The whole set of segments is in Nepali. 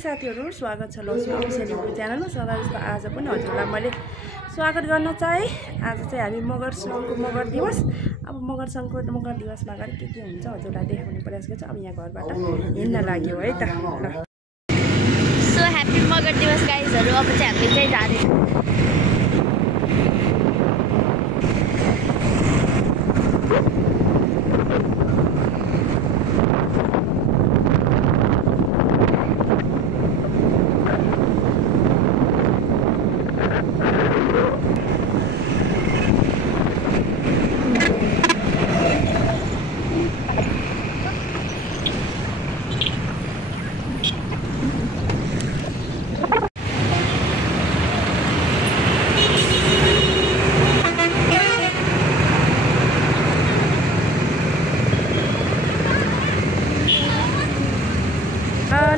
साथीहरु स्वागत छ लक्ष्मी अफिसियल युट्युब च्यानलमा। सधैँ जस्तो आज पनि हजुरलाई मैले स्वागत गर्न चाहे। आज चाहिँ हामी मगर सङ्घको मगर दिवस। अब मगर सङ्घको मगर दिवसमा अगाडि के हुन्छ हजुरलाई देखाउने प्रयास गर्छु। अब यहाँ घरबाट हिँड्न लाग्यो है त। सो ह्याप्पी मगर दिवस गाइजहरु। अब चाहिँ हामी चाहिँ जाँदैछौँ।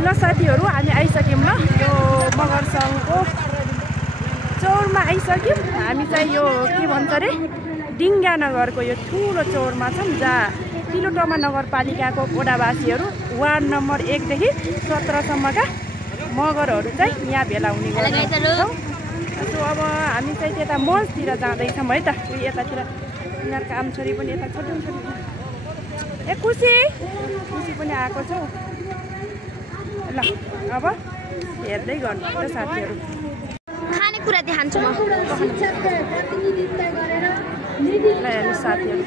ल साथीहरु हामी आइसक्यौँ। ल यो मगर सङ्घको चौरमा आइसक्यौँ। हामी चाहिँ यो के भन्छ अरे डिङ्गा नगरको यो ठुलो चौरमा छौँ, जहाँ तिलोटमा नगरपालिकाको वडावासीहरू वार्ड नम्बर 1 देखि 17 सम्मका मगरहरू चाहिँ यहाँ भेला हुने गर्छौँ। सो अब हामी चाहिँ त्यता मन्चतिर जाँदैछौँ है त। यतातिर यिनीहरूको आमछोरी पनि यता छोटो छोटो ए खुसी पनि आएको छ। ल अब हेर्दै गर्नु त साथीहरु। खानेकुरा देखान्छु म। ल हेर्नु साथीहरु।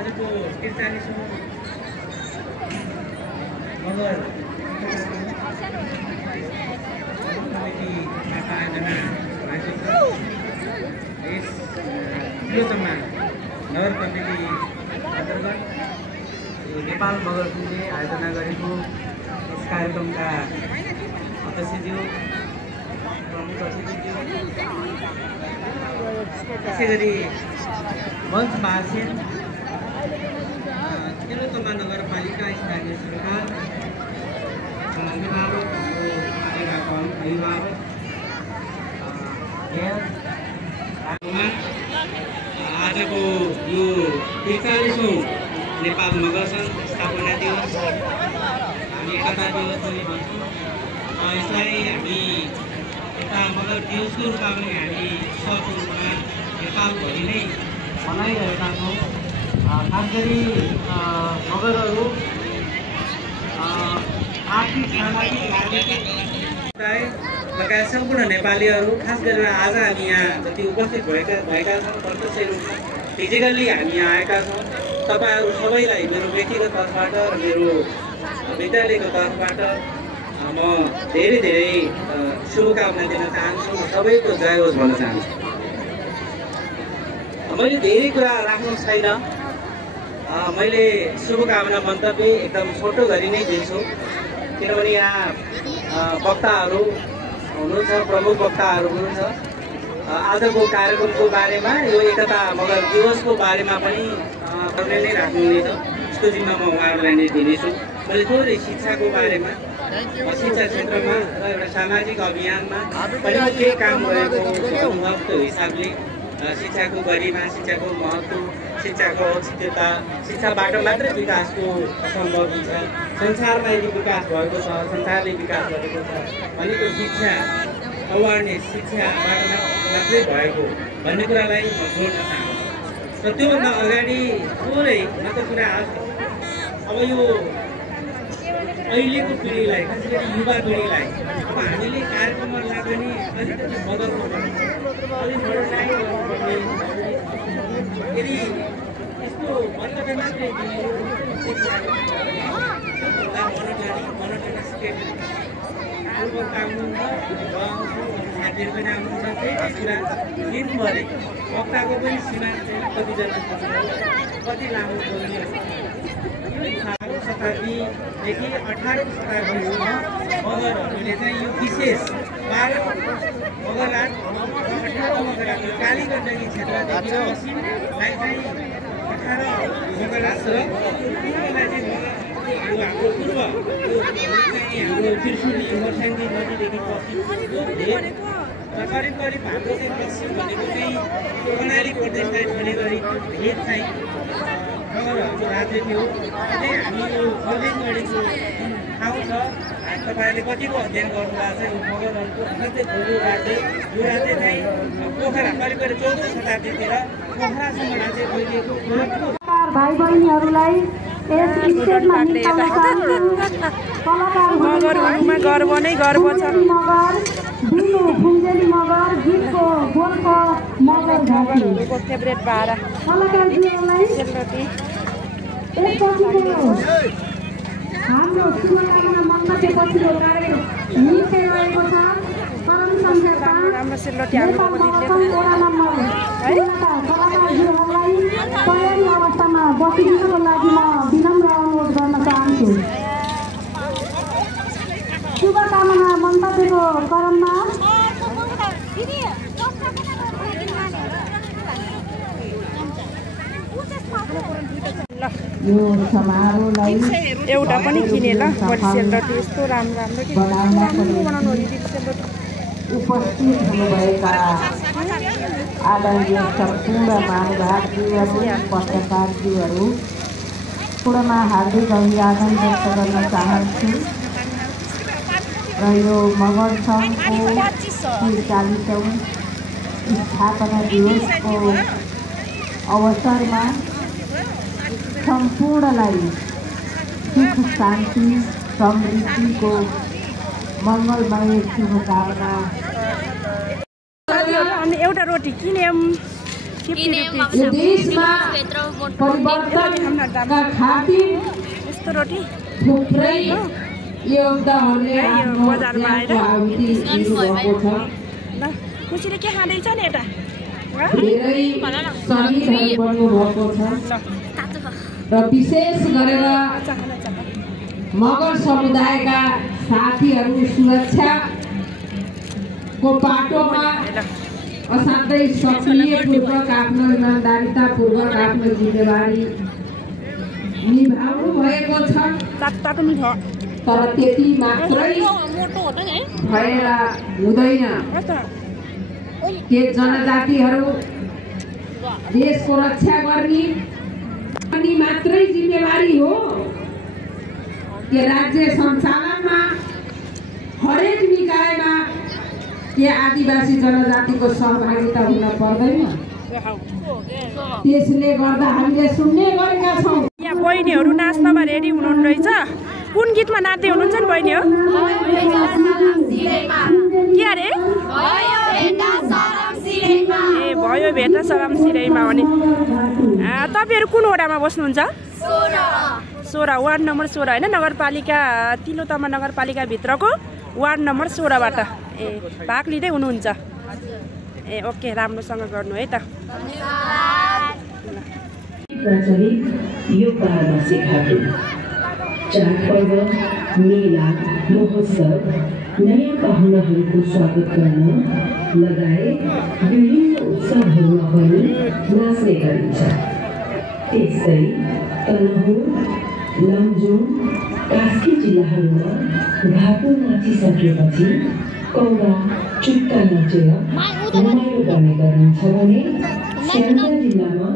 आजको किर्तानी समूह मगर कमिटीका आयोजना भएको छ। यस तिलोतमा नगर कमिटी अन्तर्गत नेपाल मगर सङ्घले आयोजना गरेको यस कार्यक्रमका अध्यक्षज्यू प्रमुख अतिथिज्यू त्यसै गरी मञ्च महासेन तिलोतमा नगरपालिका स्थानीय सरकार अभिभावक आजको यो 43औं नेपाल मगर सङ्घ स्थापना दिवस हामी एकता दिवस पनि भन्छौँ। यसलाई हामी यता मगर दिवसको रूपमा पनि हामी सबको रूपमा नेपालभरि नै मनाइरहेका छौँ। खास गरी मगरहरू आर्थिक सामाजिक राजनीतिक लगायत सम्पूर्ण नेपालीहरू खास गरेर आज हामी यहाँ जति उपस्थित भएका छौँ प्रत्यक्ष रूपमा फिजिकल्ली हामी यहाँ आएका छौँ। तपाईँहरू सबैलाई मेरो व्यक्तिगत तर्फबाट र मेरो विद्यालयको तर्फबाट म धेरै धेरै शुभकामना दिन चाहन्छु। सबैको जय होस् भन्न चाहन्छु। मैले धेरै कुरा राख्नु छैन। मैले शुभकामना मन्तव्य एकदम छोटो गरी नै दिन्छु, किनभने यहाँ वक्ताहरू हुनुहुन्छ, प्रमुख वक्ताहरू हुनुहुन्छ। आजको कार्यक्रमको बारेमा यो एकता मगर दिवसको बारेमा पनि तपाईँले नै राख्नुहुनेछ। यसको जिम्मा म उहाँहरूलाई नै दिनेछु। मैले थोरै शिक्षाको बारेमा, शिक्षा क्षेत्रमा र एउटा सामाजिक अभियानमा पनि केही काम गरेको अनुभवको हिसाबले शिक्षाको गरिमा, शिक्षाको महत्त्व, शिक्षाको औचित्यता, शिक्षाबाट मात्रै विकासको सम्भव हुन्छ। संसारमा यदि विकास भएको छ, संसारले विकास गरेको छ भनेको शिक्षा अवेरनेस शिक्षाबाट मात्रै भएको भन्ने कुरालाई म जोड्न चाहन्छु। र त्योभन्दा अगाडि थोरै मात्र कुरा अब यो अहिलेको पिँढीलाई, खास गरी युवा पिँढीलाई अब हामीले कार्यक्रमहरूलाई पनि अलिकति बदल्नु पर्ने, अलिक मोडर्नाइज यदि यस्तो मन्तव्य मात्रै पूर्वका हुनुहुन्छ साथीहरू पनि आउनुहुन्छ त्यही कुरा दिनभरि वक्ताको पनि सीमा चाहिँ कतिजना कति लामो बोल्ने 17औं शताब्दीदेखि 18औं शताब्दीसम्म मगरहरूले चाहिँ यो विशेष 12 मगरहाट 18औं मगरहाट कालीगण्डकी क्षेत्रदेखि पश्चिमलाई चाहिँ 18 मगरहाट र पूर्वलाई चाहिँ हाम्रो पूर्व हाम्रो त्रिशुली मर्स्याङ्गी नदीदेखि पश्चिम र करिब करिब हाम्रो चाहिँ पश्चिम भनेको चाहिँ कर्णाली प्रदेशलाई छोडे गरी भेद चाहिँ मगरहरूको राज्य थियो। त्यही हामी यो फर्लिङगढीको ठाउँ छ तपाईँहरूले कतिको अध्ययन गर्नुभएको छ यो मगरहरूको अत्यन्तै ठुलो राज्य यो राज्य चाहिँ पोखरा करिब करिब 14औं शताब्दीतिर पोखरासँग राज्य फैलिएको भाइ बहिनीहरूलाई यस स्टेजमा निकाल्न चाहन्छु। मगरहरूमा गर्व नै गर्व छ। मगर बिनु फुन्जेली मगर गीतको गोलको मगर मगरहरूको फेभरेट भाडा कलाकारजीहरूलाई सेलरोटी यसपछिको हाम्रो शुभकामना मन्तव्यपछिको कार्यक्रम निकै रहेको छ। परम संख्या 5 राम्रो सेलरोटी हाम्रो वडा नम्बर 3 कलाकारजीहरूलाई तयारी अवस्थामा बसिदिनको लागि म विनम्र अनुरोध गर्न चाहन्छु। शुभकामना मन्तव्यको क्रममा यो समारोहलाई एउटा पनि किने ल बडी सेलरोटी यस्तो राम्रो कि बनाउनु सेलरोटी उपस्थित हुनुभएका आदरणीय सम्पूर्ण महानुभावज्यूहरू पत्रकारज्यूहरू पूर्णमा हार्दिक अभिवादन व्यक्त गर्न चाहन्छु र यो मगर सङ्घको 43औं स्थापना दिवसको अवसरमा सम्पूर्णलाई सुख शान्ति समृद्धिको मङ्गलमय शुभकामना। अनि एउटा रोटी किन्यौँ देशमा परिवर्तनका खातिर यस्तो रोटी थुप्रै योद्धाहरूले बजारमा आएर आहुति दिनुभएको छ। ल खुसीले के खाँदैछ नि यता धेरै शहीदहरू बन्नुभएको छ र विशेष गरेर मगर समुदायका साथीहरू सुरक्षाको बाटोमा असाध्यै सक्रियपूर्वक आफ्नो इमान्दारितापूर्वक आफ्नो जिम्मेवारी निभाउनु भएको छ। तातो मिठो तर त्यति मात्रै भएर हुँदैन। के जनजातिहरू देशको रक्षा गर्ने मात्रै जिम्मेवारी हो के राज्य सञ्चालनमा हरेक निकायमा के आदिवासी जनजातिको सहभागिता हुन पर्दैन? त्यसले गर्दा हामीले सुन्ने गरेका छौँ। यहाँ बहिनीहरू नाच्नमा रेडी हुनुहुन्न रहेछ। कुन गीतमा नाच्दै हुनुहुन्छ नि बहिनी हो? के अरे ए भयो भेटा सरम सिरैमा भने तपाईँहरू कुन वडामा बस्नुहुन्छ? 16 वार्ड नम्बर 16 होइन नगरपालिका तिलोतमा नगरपालिकाभित्रको वार्ड नम्बर 16बाट ए भाग लिँदै हुनुहुन्छ ए ओके राम्रोसँग गर्नु है त। यो बारमासी घाटो चाडपर्व मेला महोत्सव नयाँ पाहुनाहरूको स्वागत गर्न लगायत विभिन्न उत्सवहरूमा पनि नाच्ने गरिन्छ। त्यस्तै तनहुँ लमजुङ कास्की जिल्लाहरूमा घाटो नाचिसकेपछि कौरा चुट्टा नाचेर रमाइलो गर्ने गरिन्छ भने स्याङ्जा जिल्लामा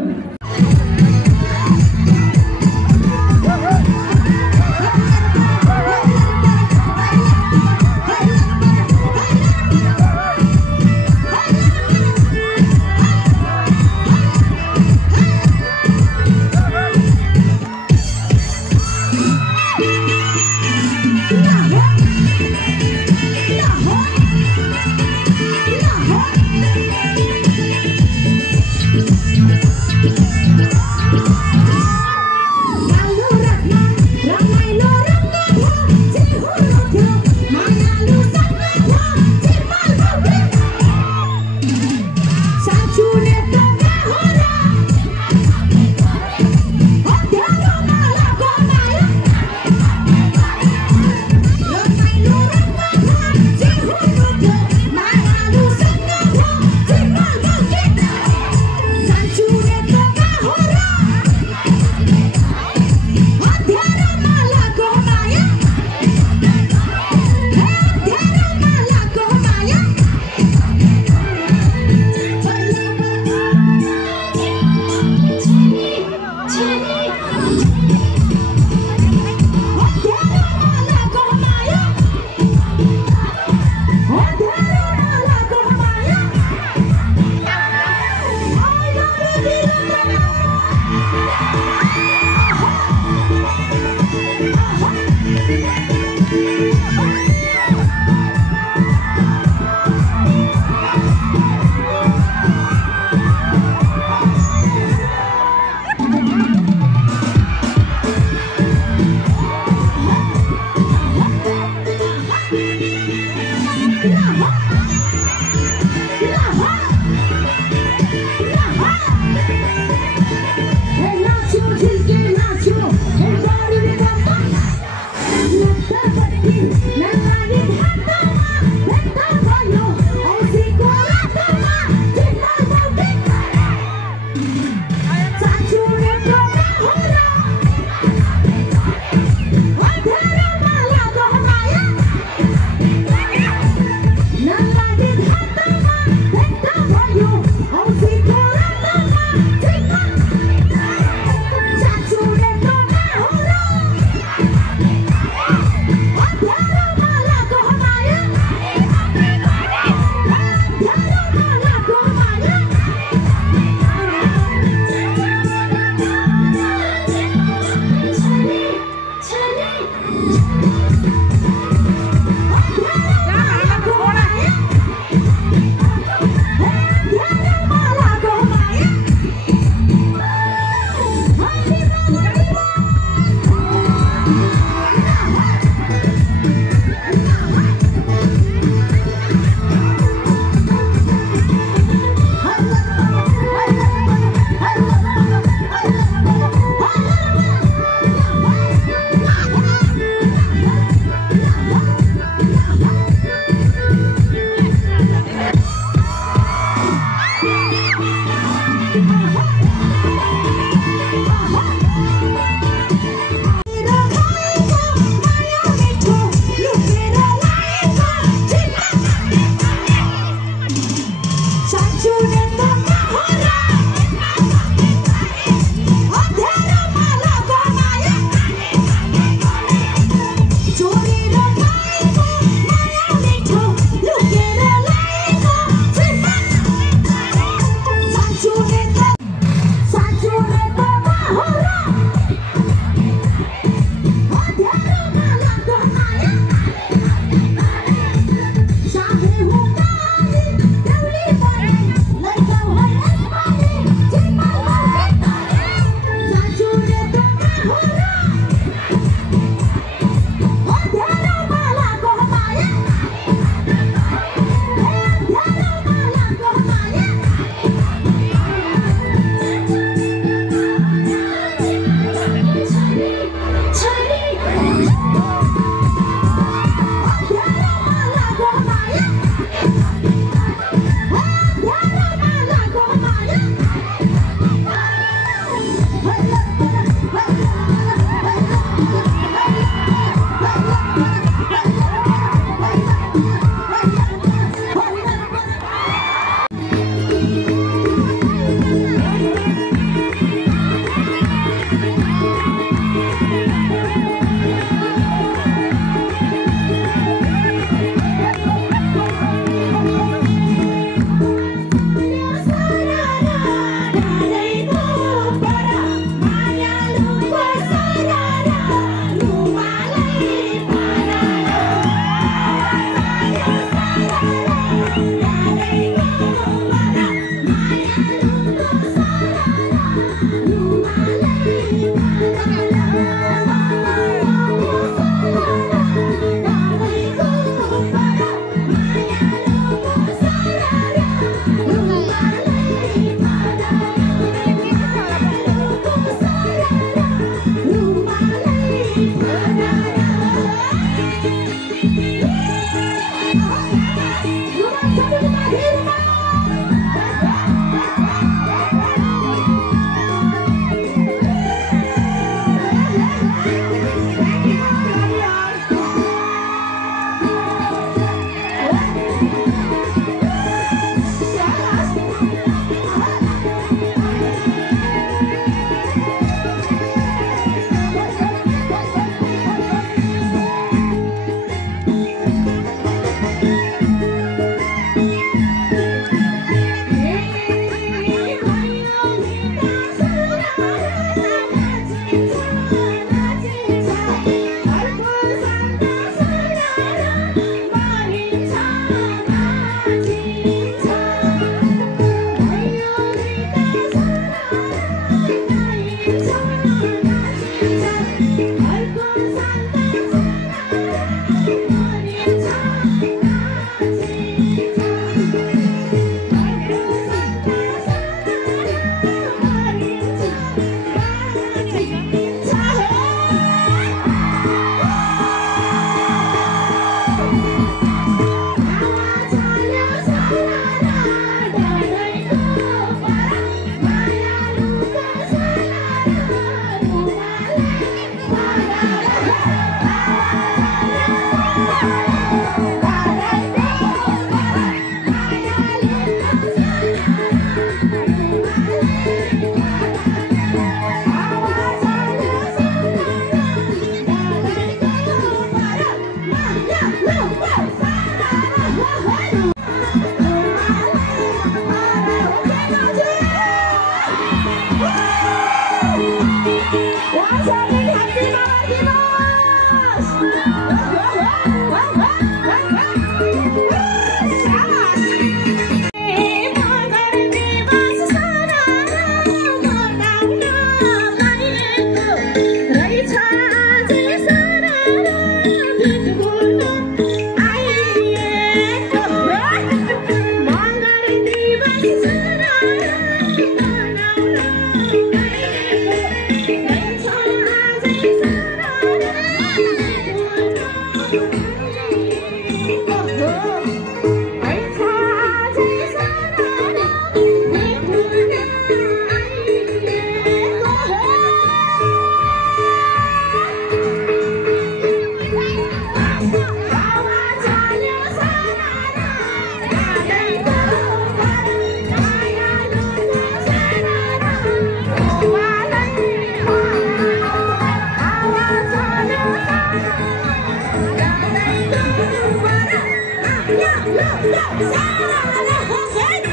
Let's go!